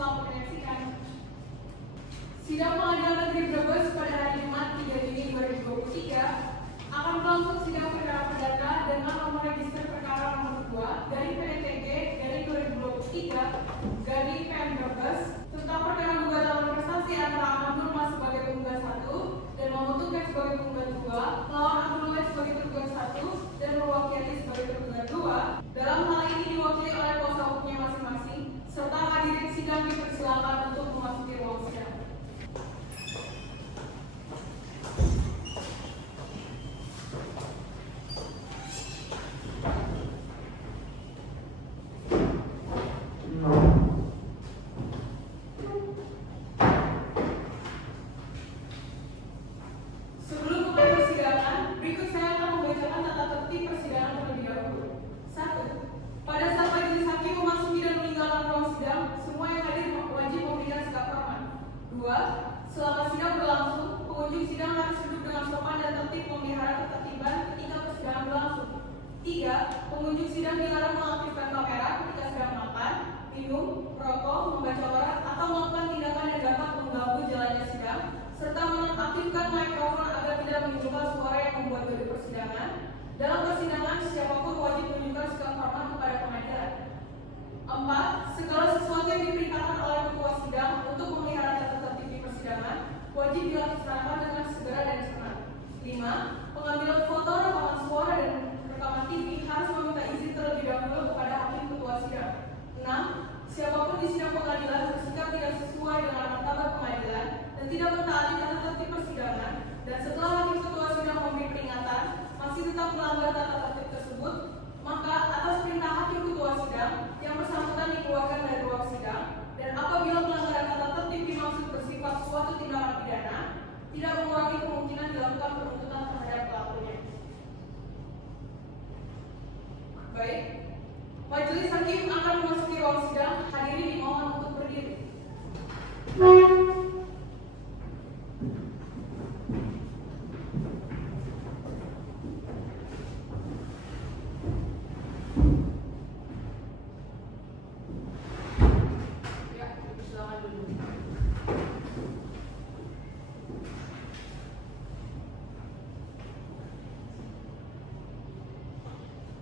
selamat menyaksikan. Sidang Pengadilan Negeri Brebes pada hari Jumat 3 Juni 2023 akan berlangsung sidang perkara perdata dengan nomor register perkara nomor 2 dari PDTG dari 2023 dari PM Brebes tentang perkara gugatan prestasi antara Ahmad Nurma sebagai penggugat 1 dan Muhammad Tuket sebagai penggugat 2 melawan Abdul Wahid sebagai tergugat 1 dan Nurwakiyati sebagai tergugat 2. Dalam hal ini diwakili oleh kuasa hukumnya masing-masing serta hadirin sidang dipersilakan untuk memasuki ruang sidang. Selama sidang berlangsung, pengunjung sidang harus duduk dengan sopan dan tertib memelihara ketertiban ketika persidangan berlangsung. 3. Pengunjung sidang dilarang mengaktifkan kamera ketika sedang makan, minum, merokok, membaca koran, atau melakukan tindakan yang dapat mengganggu jalannya sidang, serta menonaktifkan mikrofon agar tidak menimbulkan suara yang membuat gaduh persidangan. Dalam persidangan, siapapun wajib menunjukkan sikap hormat kepada pengadilan. 4. Segala sesuatu yang diperintahkan oleh ketua sidang untuk memelihara tata tertib di persidangan wajib dilaksanakan dengan segera dan cepat. 5. Pengambilan foto, rekaman suara, dan rekaman TV harus meminta izin terlebih dahulu kepada hakim ketua sidang. 6. Siapapun di sidang pengadilan bersikap tidak sesuai dengan martabat pengadilan dan tidak mentaati tata tertib persidangan, dan setelah hakim ketua sidang memberi peringatan masih tetap melanggar tata tertib tersebut, maka atas perintah hakim ketua sidang yang bersangkutan dikeluarkan dari ruang sidang, dan apabila pelanggaran tata tertib dimaksud bersifat suatu tindakan pidana, tidak mengurangi kemungkinan dilakukan penuntutan terhadap pelakunya. Baik, majelis hakim akan memasuki ruang sidang. Hadirin dimohon untuk berdiri.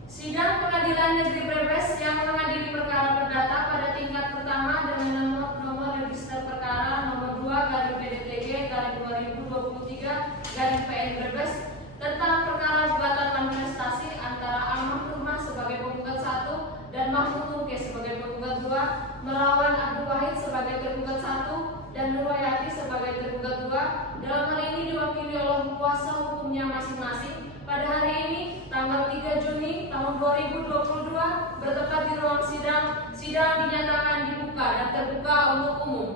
Sidang Pengadilan Negeri Brebes yang mengadili perkara perdata pada tingkat pertama dengan nomor register perkara nomor 2 garing PDTG garing 2023 garing PN Brebes tentang perkara gugatan prestasi antara Ahmad Nurma sebagai penggugat 1 dan Mahmud Tuket sebagai penggugat 2 melawan Abdul Wahid sebagai tergugat 1 dan Nurwakiyati sebagai tergugat 2. Dalam hal ini diwakili oleh kuasa hukumnya masing-masing. Pada hari ini, tanggal 3 Juni tahun 2022, bertempat di ruang sidang, sidang dinyatakan dibuka dan terbuka untuk umum.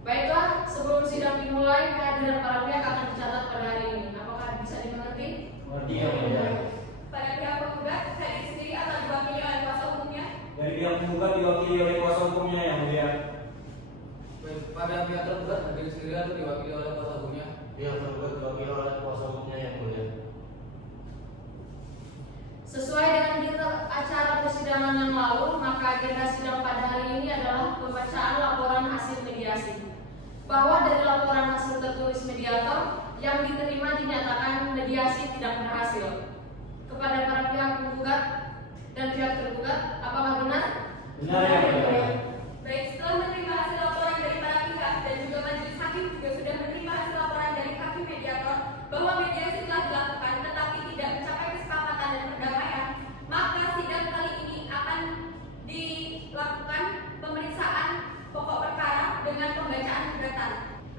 Baiklah, sebelum sidang dimulai, kehadiran para pihak akan dicatat pada hari ini. Apakah bisa dimengerti? Pada pihak penggugat, hadir sendiri akan diwakili oleh kuasa hukumnya. Dari pihak penggugat diwakili oleh kuasa hukumnya yang mulia. Pada pihak tergugat hadir sendiri atau diwakili oleh kuasa hukumnya. Pihak tergugat diwakili oleh kuasa hukumnya yang mulia. Sesuai dengan detail acara persidangan yang lalu, maka agenda sidang pada hari ini adalah pembacaan laporan hasil mediasi. Bahwa dari laporan hasil tertulis mediator yang diterima dinyatakan mediasi tidak berhasil. Kepada para pihak penggugat dan pihak tergugat, apakah benar? Benar ya mulia. Baik, setelah menerima hasil laporan dari para pihak dan juga majelis hakim juga sudah menerima hasil laporan dari hakim mediator bahwa mediasi telah dilakukan tetapi tidak mencapai kesepakatan dan perdamaian, maka sidang kali ini akan dilakukan pemeriksaan pokok perkara dengan pembacaan gugatan.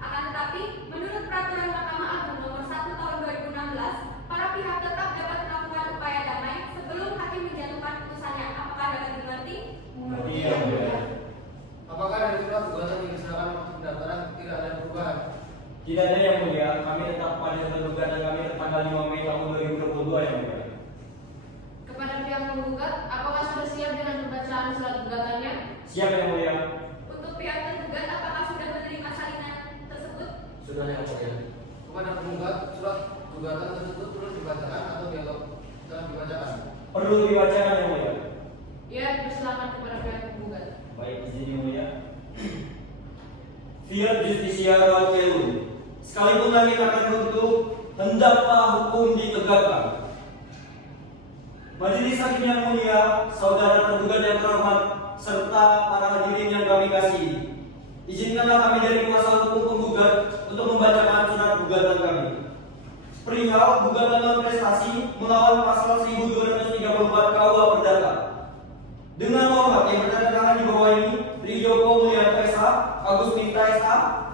Akan tetapi, menurut peraturan Mahkamah Agung nomor 1 tahun 2016, para pihak tetap dapat melakukan upaya damai sebelum hakim menjatuhkan putusannya. Apakah dapat dimengerti? Iya mulia. Apakah dari surat gugatan yang diserahkan waktu pendaftaran tidak ada perubahan? Tidak ada yang mulia. Kami tetap pada tergugat dan kami tertanggal 5 Mei tahun 2022 yang mulia. Kepada pihak penggugat, apakah sudah siap dengan pembacaan surat gugatannya? Siap yang mulia. Untuk pihak tergugat, apakah sudah menerima salinan tersebut? Sudah yang mulia. Kepada penggugat, surat gugatan tersebut perlu dibacakan atau dialog telah dibacakan? Perlu dibacakan yang mulia. Ya, dipersilakan kepada pihak Baik, izin yang mulia. Fiat justisia Caelum. Sekalipun langit akan runtuh, hendaklah hukum ditegakkan. Majelis hakim yang mulia, saudara tergugat yang terhormat, serta para hadirin yang kami kasihi, izinkanlah kami dari kuasa hukum penggugat untuk membacakan surat gugatan kami. Perihal gugatan non prestasi melawan pasal 1234 KUA Perdata. Dengan hormat yang bertandatangan di bawah ini, Trijoko Mulyanto SH, Agus Minta SH,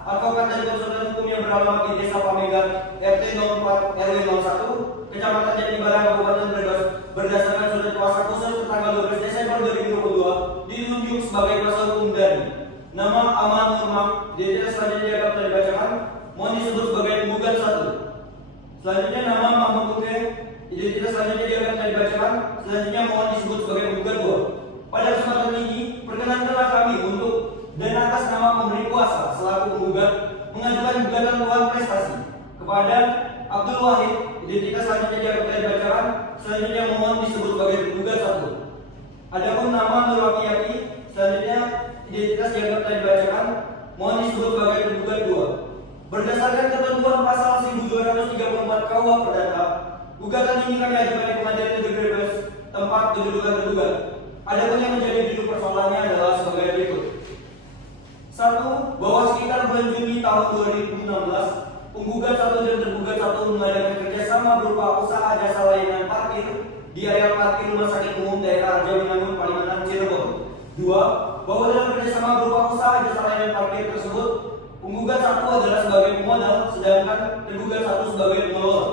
advokat dari konsultan hukum yang beralamat di Desa Pamengan, RT 04 RW 01, Kecamatan Jatibarang, Kabupaten Brebes, berdasarkan surat kuasa khusus tanggal 12 Desember 2022, ditunjuk sebagai kuasa hukum dari nama Aman Nurmam, identitas selanjutnya dapat dibacakan, mohon disebut sebagai penggugat 1. Selanjutnya nama Mahmud Uke, identitas selanjutnya dapat dibacakan, selanjutnya mohon disebut sebagai penggugat 2. Pada kesempatan ini, perkenankanlah kami untuk dan atas nama pemberi kuasa selaku penggugat mengajukan gugatan non prestasi kepada Abdul Wahid, identitas selanjutnya dapat dibacakan, selanjutnya mohon disebut sebagai penggugat 1. Adapun nama Nur Wakiyaki, selanjutnya identitas dapat dibacakan, mohon disebut sebagai penggugat 2. Berdasarkan ketentuan pasal 1234 KUA Perdata, gugatan ini kami ajukan di Pengadilan Negeri Brebes, tempat kedudukan tergugat. Adapun yang menjadi duduk persoalannya adalah sebagai berikut. 1. Bahwa sekitar bulan Juni tahun 2016, penggugat 1 dan tergugat 1 mengadakan kerjasama berupa usaha jasa layanan parkir di area parkir Rumah Sakit Umum Daerah Arjawinangun, Palimanan, Cirebon. 2. Bahwa dalam kerjasama berupa usaha jasa layanan parkir tersebut, penggugat 1 adalah sebagai pemodal, sedangkan tergugat 1 sebagai pengelola.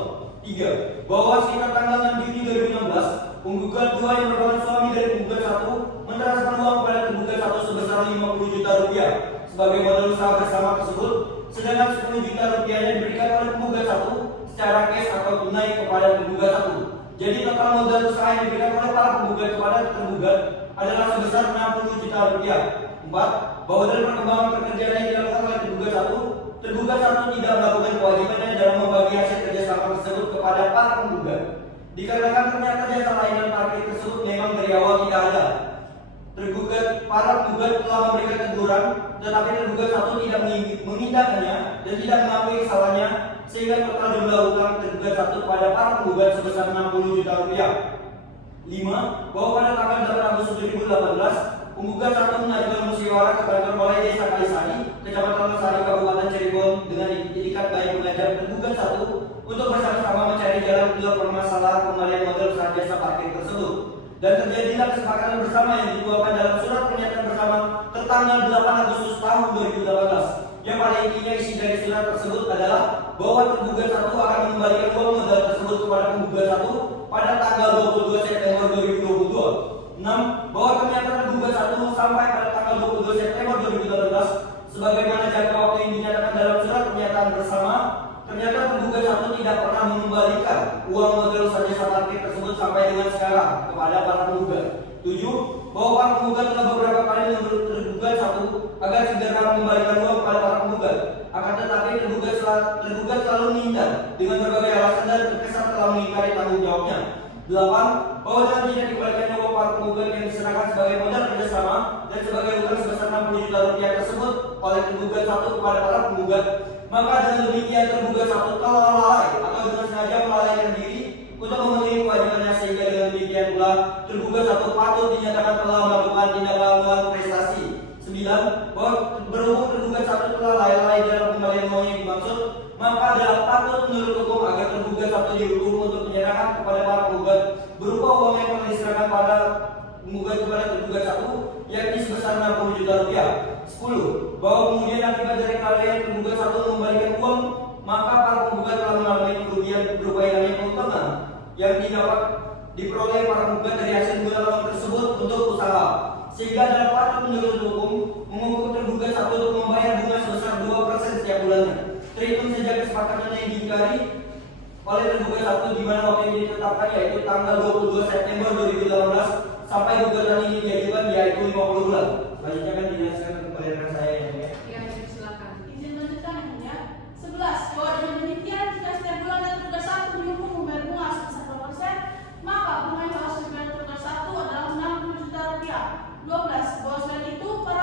3. Bahwa sekitar tanggal 6 Juni 2016, penggugat 2 yang merupakan suami dari penggugat 1 mentransfer uang kepada tergugat 1 sebesar 50 juta rupiah sebagai modal usaha bersama tersebut, sedangkan 10 juta rupiahnya diberikan oleh penggugat 1 secara cash atau tunai kepada tergugat 1. Jadi total modal usaha yang diberikan oleh para penggugat kepada tergugat adalah sebesar 60 juta rupiah. 4. Bahwa dalam perkembangan pekerjaan yang dilakukan oleh tergugat 1, tergugat 1 tidak melakukan kewajibannya dalam membagi hasil kerjasama tersebut kepada para penggugat. Dikarenakan ternyata jasa layanan parkir tersebut memang dari awal tidak ada. Para penggugat telah memberikan teguran, tetapi tergugat 1 tidak mengindahkannya dan tidak mengakui kesalahannya, sehingga total jumlah hutang tergugat 1 pada para penggugat sebesar 60 juta rupiah. 5. Bahwa pada tanggal 8 Agustus 2018, penggugat 1 mengajukan musyawarah ke kantor balai desa Kalisari, Kecamatan Lesari, Kabupaten Cirebon dengan itikat baik mengajak tergugat 1 untuk bersama-sama mencari jalan keluar permasalahan pengembalian modal usaha jasa parkir tersebut. Dan terjadilah kesepakatan bersama yang dituangkan dalam surat pernyataan bersama tertanggal 8 Agustus tahun 2018. Yang pada intinya isi dari surat tersebut adalah bahwa tergugat 1 akan mengembalikan uang modal tersebut kepada penggugat 1 pada tanggal 22 September 2022. 6. Bahwa ternyata tergugat 1 sampai pada tanggal 22 September 2018 sebagaimana jangka waktu yang dinyatakan dalam surat pernyataan bersama, ternyata tergugat 1 tidak pernah mengembalikan uang modal usaha jasa parkir tersebut sampai dengan sekarang kepada para penggugat. 7. Bahwa para penggugat telah beberapa kali menurut tergugat 1 agar segera mengembalikan uang kepada para penggugat. Akan tetapi tergugat selalu menghindar dengan berbagai alasan dan terkesan telah mengingkari tanggung jawabnya. 8. Bahwa dengan tidak dikembalikan uang para penggugat yang diserahkan sebagai modal kerjasama dan sebagai utang sebesar 60 juta rupiah tersebut oleh tergugat 1 kepada para penggugat, maka dengan demikian tergugat 1 telah lalai atau dengan sengaja melalaikan diri untuk memenuhi kewajibannya, sehingga dengan demikian pula tergugat 1 patut dinyatakan telah melakukan tindakan prestasi. 9. Bahwa berhubung tergugat 1 telah lalai dalam pengembalian uang yang dimaksud, maka adalah patut menurut hukum agar tergugat 1 dihukum untuk menyerahkan kepada para penggugat berupa uang yang telah diserahkan pada penggugat kepada tergugat 1, yakni sebesar 60 juta rupiah. 10. Bahwa kemudian akibat dari kelalaian tergugat 1 mengembalikan uang, maka para penggugat telah mengalami kerugian berupa yang namanya keuntungan yang didapat diperoleh para penggugat dari hasil gugatan tersebut untuk usaha, sehingga dalam patut menurut hukum menghukum tergugat 1 untuk membayar bunga sebesar 2% setiap bulannya, terhitung sejak kesepakatan yang diingkari oleh tergugat 1 di mana waktu yang ditetapkan yaitu tanggal 22 September 2018 sampai gugatan ini diajukan yaitu 50 bulan. Selanjutnya kan dijelaskan kepada rekan saya yang mulia. Ya, silakan. Izin melanjutkan yang mulia. 11. Bahwa dengan demikian jika setiap bulan dan tergugat 1 dihukum membayar bunga sebesar 2%, maka bunga yang harus dibayar tergugat 1 adalah 60 juta rupiah. 12. Bahwa selain itu para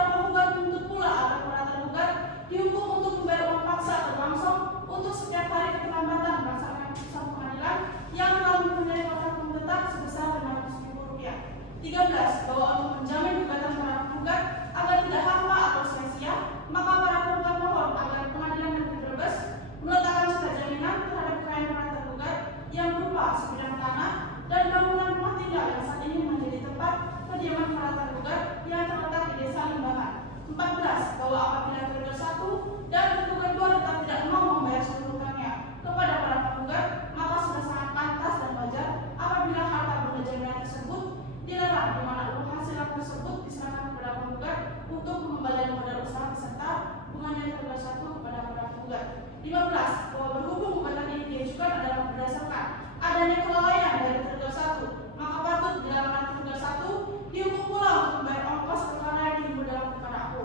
tergugat. 15. Bahwa berhubung gugatan ini diajukan adalah berdasarkan adanya kelalaian dari tergugat 1, maka patut bila mana tergugat 1 dihukum pula untuk membayar ongkos perkara yang timbul dalam perkara aku.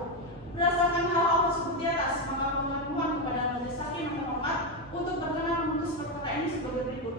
Berdasarkan hal-hal tersebut di atas, maka mohon kepada majelis hakim yang terhormat untuk berkenan memutus perkara ini sebagai berikut.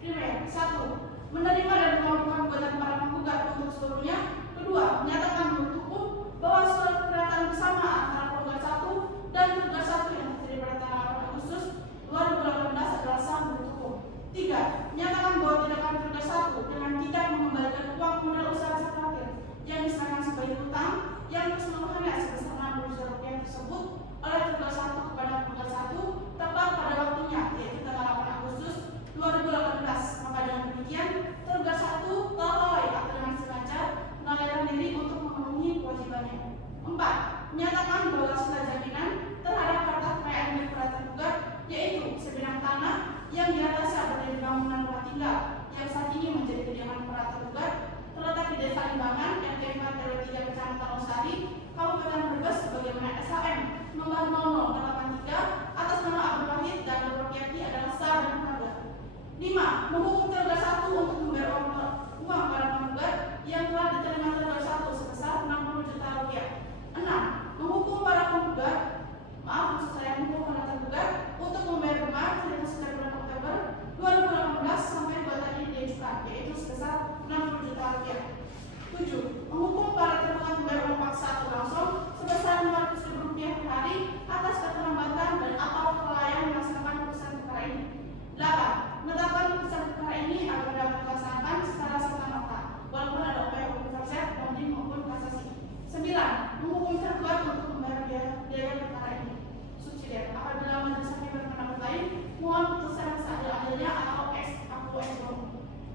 Primer, 1. Menerima dan mengabulkan gugatan para penggugat untuk seluruhnya. 2. Menyatakan menurut hukum bahwa surat keberatan bersama antara penggugat 1 dan tergugat 1 yang terjadi pada tanggal 8 Agustus 2018 adalah sah menurut hukum. 3. Menyatakan bahwa tindakan tergugat 1 dengan tidak mengembalikan uang modal usaha terakhir yang diserahkan sebagai hutang yang keseluruhannya sebesar 60 juta rupiah tersebut oleh tergugat 1 kepada penggugat 1 tepat pada waktunya, yaitu tanggal 8 Agustus 2018. Maka dengan demikian tergugat 1 lalai atau dengan sengaja melalaikan diri untuk memenuhi kewajibannya. 4. Menyatakan bahwa sila jaminan terhadap harta kekayaan milik para tergugat, yaitu sebidang tanah yang di atasnya berdiri bangunan rumah tinggal yang saat ini menjadi kediaman para tergugat, terletak di Desa Limbangan, RT 4 RW 3 Kecamatan Losari, Kabupaten Brebes, sebagaimana SHM nomor 00883 atas nama Abdul Wahid dan Nur Rokiati adalah sah dan berharga. 5. Menghukum tergugat 1 untuk membayar uang para penggugat yang telah diterima tergugat 1 sebesar 60 juta rupiah. 6. Menghukum para penggugat, maksud saya menghukum para tergugat untuk membayar rumah terhitung sejak bulan Oktober 2018 sampai gugatan ini diajukan, yaitu sebesar 60 juta rupiah. 7. Menghukum para tergugat membayar uang paksa atau langsung sebesar 500 ribu rupiah per hari atas keterlambatan dan atau kelalaian melaksanakan putusan perkara ini. 8. Menetapkan putusan perkara ini agar dapat dilaksanakan secara serta-merta, walaupun ada upaya hukum tersier, banding maupun kasasi. 9. Menghukum tergugat untuk membayar biaya perkara ini. Subsidiar. Apabila majelis hakim berpendapat lain, mohon putusan seadil-adilnya atau ex aequo.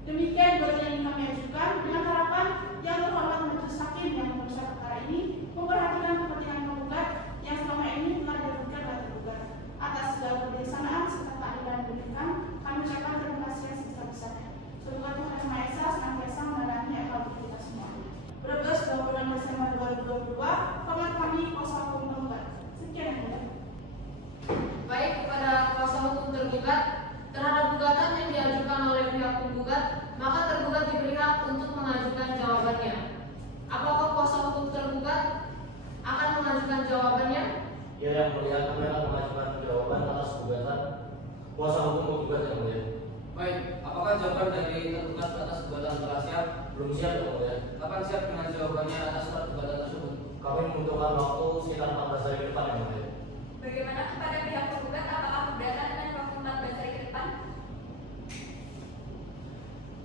Demikian gugatan yang kami ajukan dengan harapan yang terhormat majelis hakim yang memeriksa perkara ini memperhatikan kepentingan penggugat yang selama ini telah diberikan oleh tergugat. Atas segala kebijaksanaan serta keadilan yang diberikan, kami ucapkan terima kasih yang sebesar-besarnya. Semoga Tuhan Yang Maha Esa senantiasa menerangi akal budi kita semua. Brebes 26 Desember 2022, Pengat kami kuasa hukum penggugat. Sekian yang mulia. Baik, kepada kuasa hukum tergugat terhadap gugatan yang diajukan oleh pihak penggugat, maka tergugat diberi hak untuk mengajukan jawabannya. Apakah kuasa hukum tergugat akan mengajukan jawabannya? Ya, yang mulia, kami akan mengajukan jawaban atas gugatan kuasa hukum penggugat yang mulia. Baik, apakah jawaban dari tergugat atas gugatan telah siap? Belum siap yang mulia. Kapan siap dengan jawabannya atas surat gugatan tersebut? Kami membutuhkan waktu sekitar 14 hari ke depan yang mulia. Bagaimana kepada pihak penggugat, apakah keberatan dengan waktu 14 hari ke depan?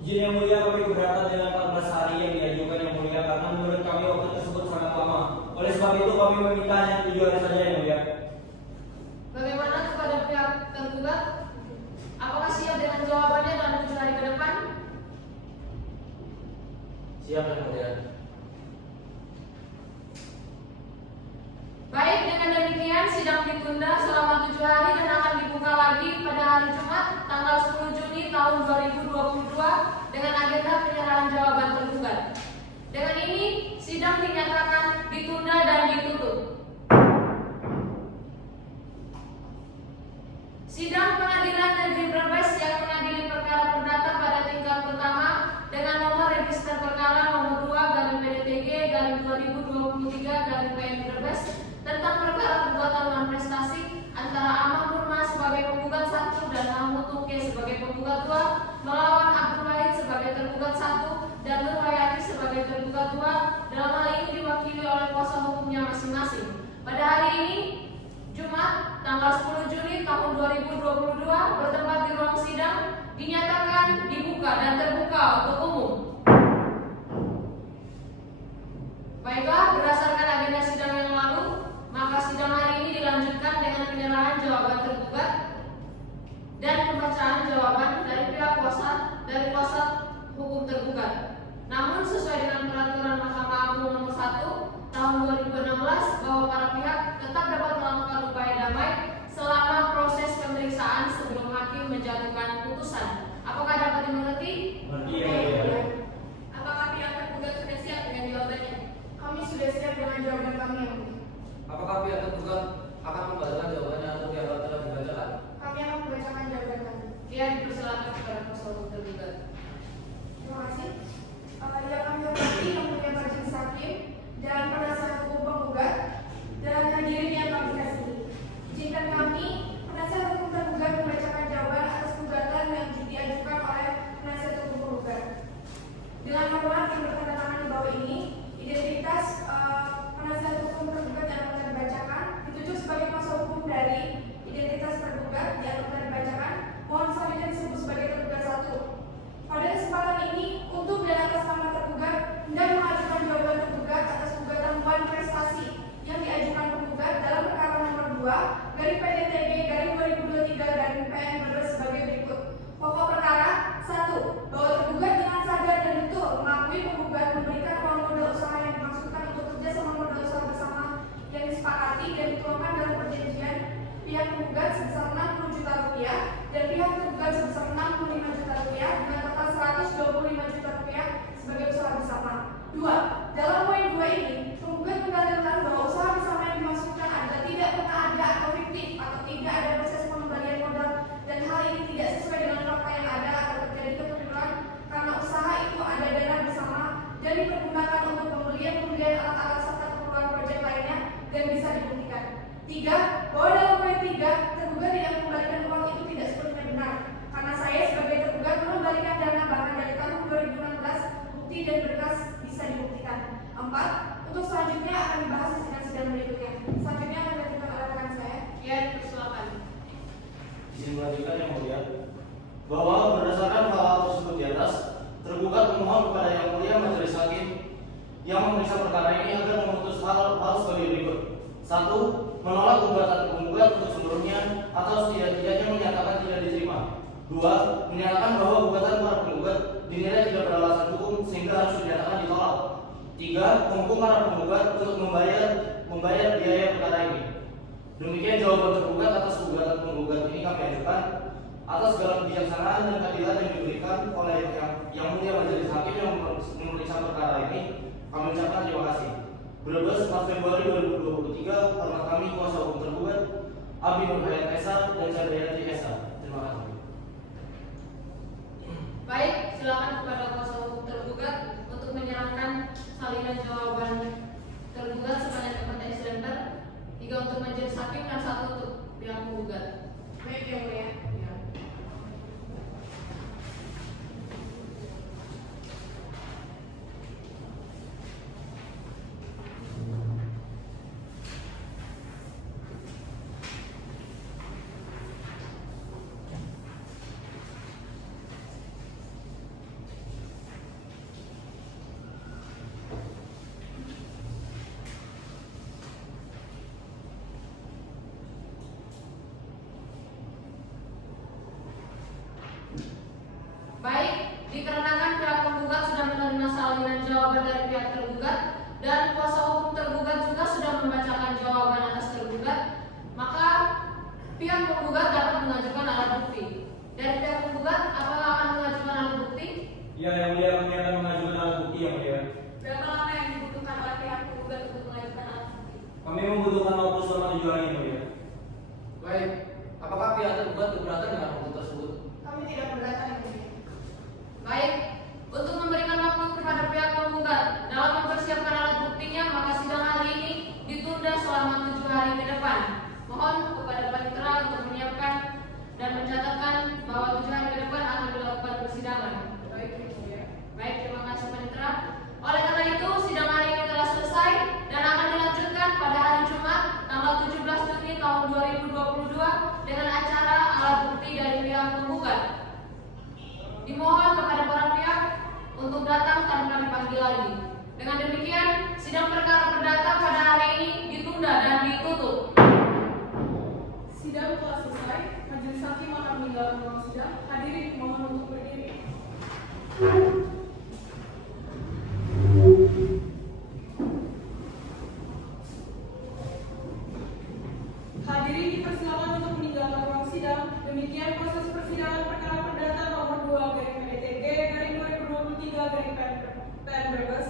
Izin yang mulia, kami keberatan dengan 14 hari yang diajukan yang mulia karena menurut kami waktu tersebut sangat lama. Oleh sebab itu kami meminta hanya 7 hari saja yang mulia. Bagaimana kepada pihak tergugat? Apakah siap dengan jawabannya dalam 7 hari ke depan? Siap yang mulia. Baik, dengan demikian sidang ditunda selama 7 hari dan akan dibuka lagi pada hari Jumat tanggal 10 Juni tahun 2022 dengan agenda penyerahan jawaban tergugat. Dengan ini sidang dinyatakan ditunda dan ditutup. Sidang Pengadilan Negeri Brebes yang mengadili perkara perdata pada tingkat pertama dengan nomor register perkara nomor 2/PDTG/2023/PN Brebes tentang perkara perbuatan non-prestasi antara Amah Nurma sebagai penggugat 1 dan Mahmud Tuke sebagai penggugat 2 melawan Abdul Wahid sebagai tergugat 1 dan Nur Hayati sebagai tergugat 2, dalam hal ini diwakili oleh kuasa hukumnya masing-masing. Pada hari ini Jumat tanggal 10 Juni tahun 2022 bertempat di ruang sidang dinyatakan dibuka dan terbuka untuk umum. Baiklah, berdasarkan agenda sidang yang lalu, maka sidang hari ini dilanjutkan dengan penyerahan jawaban tergugat dan pembacaan jawaban dari pihak kuasa hukum tergugat. Namun sesuai dengan peraturan Mahkamah Agung nomor 1 tahun 2016 bahwa para pihak tetap dapat melakukan upaya damai selama proses pemeriksaan sebelum hakim menjatuhkan putusan. Apakah dapat dimengerti? Mengerti yang mulia. Apakah pihak tergugat sudah siap dengan jawabannya? Kami sudah siap dengan jawaban kami yang mulia. Apakah pihak tergugat akan membacakan jawabannya atau pihak dan bisa dibuktikan. 3. Bahwa dalam poin 3, tergugat tidak mengembalikan uang itu tidak sepenuhnya benar. Karena saya sebagai tergugat mengembalikan dana bahkan dari tahun 2016, bukti dan berkas bisa dibuktikan. 4. Untuk selanjutnya akan dibahas di sidang-sidang berikutnya. Selanjutnya akan dilakukan oleh rekan saya. Ya, persilakan. Izin melanjutkan yang mulia, bahwa berdasarkan hal tersebut di atas, tergugat memohon kepada yang mulia majelis hakim yang memeriksa perkara ini agar memutus hal sebagai berikut. 1. Menolak gugatan penggugat untuk seluruhnya atau setidak-tidaknya menyatakan tidak diterima. 2. Menyatakan bahwa gugatan para penggugat dinilai tidak beralasan hukum sehingga harus dinyatakan ditolak. 3. Menghukum para penggugat untuk membayar biaya perkara ini. Demikian jawaban tergugat atas gugatan penggugat ini kami ajukan. Atas segala kebijaksanaan dan keadilan yang diberikan oleh yang mulia majelis hakim yang memeriksa perkara ini, kami ucapkan terima kasih. Brebes 4 Februari 2023, hormat kami kuasa hukum tergugat Abi Nurhayat Esa dan Chandrayanti Esa. Terima kasih. Baik, silakan kepada kuasa hukum tergugat untuk menyerahkan salinan jawaban tergugat sebanyak 4 lembar, 3 untuk majelis hakim dan 1 untuk pihak penggugat. Baik yang mulia. Baik, dikarenakan pihak penggugat sudah menerima salinan jawaban dari pihak tergugat dan kuasa hukum tergugat juga sudah membacakan jawaban atas tergugat, maka pihak penggugat dapat mengajukan alat bukti. Dari pihak penggugat, apakah akan mengajukan alat bukti? Ya, yang mulia, kami akan mengajukan alat bukti yang mulia. Berapa lama yang dibutuhkan oleh pihak penggugat untuk mengajukan alat bukti? Kami membutuhkan waktu selama 7 hari yang mulia. Baik, apakah pihak tergugat keberatan dengan waktu tersebut? Kami tidak keberatan yang mulia. Baik, untuk memberikan waktu kepada pihak penggugat dalam mempersiapkan alat buktinya, maka sidang hari ini ditunda selama 7 hari ke depan. Mohon kepada panitera untuk menyiapkan dan mencatatkan bahwa 7 hari ke depan akan dilakukan persidangan. Baik yang mulia. Baik, terima kasih panitera. Oleh karena itu, sidang hari ini telah selesai dan akan dilanjutkan pada hari Jumat tanggal 17 Juni tahun 2022 dengan acara alat bukti dari pihak penggugat. Dimohon kepada para pihak untuk datang tanpa dipanggil lagi. Dengan demikian, sidang perkara perdata pada hari ini ditunda dan ditutup. Sidang telah selesai. Majelis hakim akan meninggalkan ruang sidang. Hadirin mohon untuk berdiri. Hadirin dipersilakan untuk meninggalkan ruang sidang. Demikian proses persidangan perkara perdata nomor 2/PDTG/2023/PN Brebes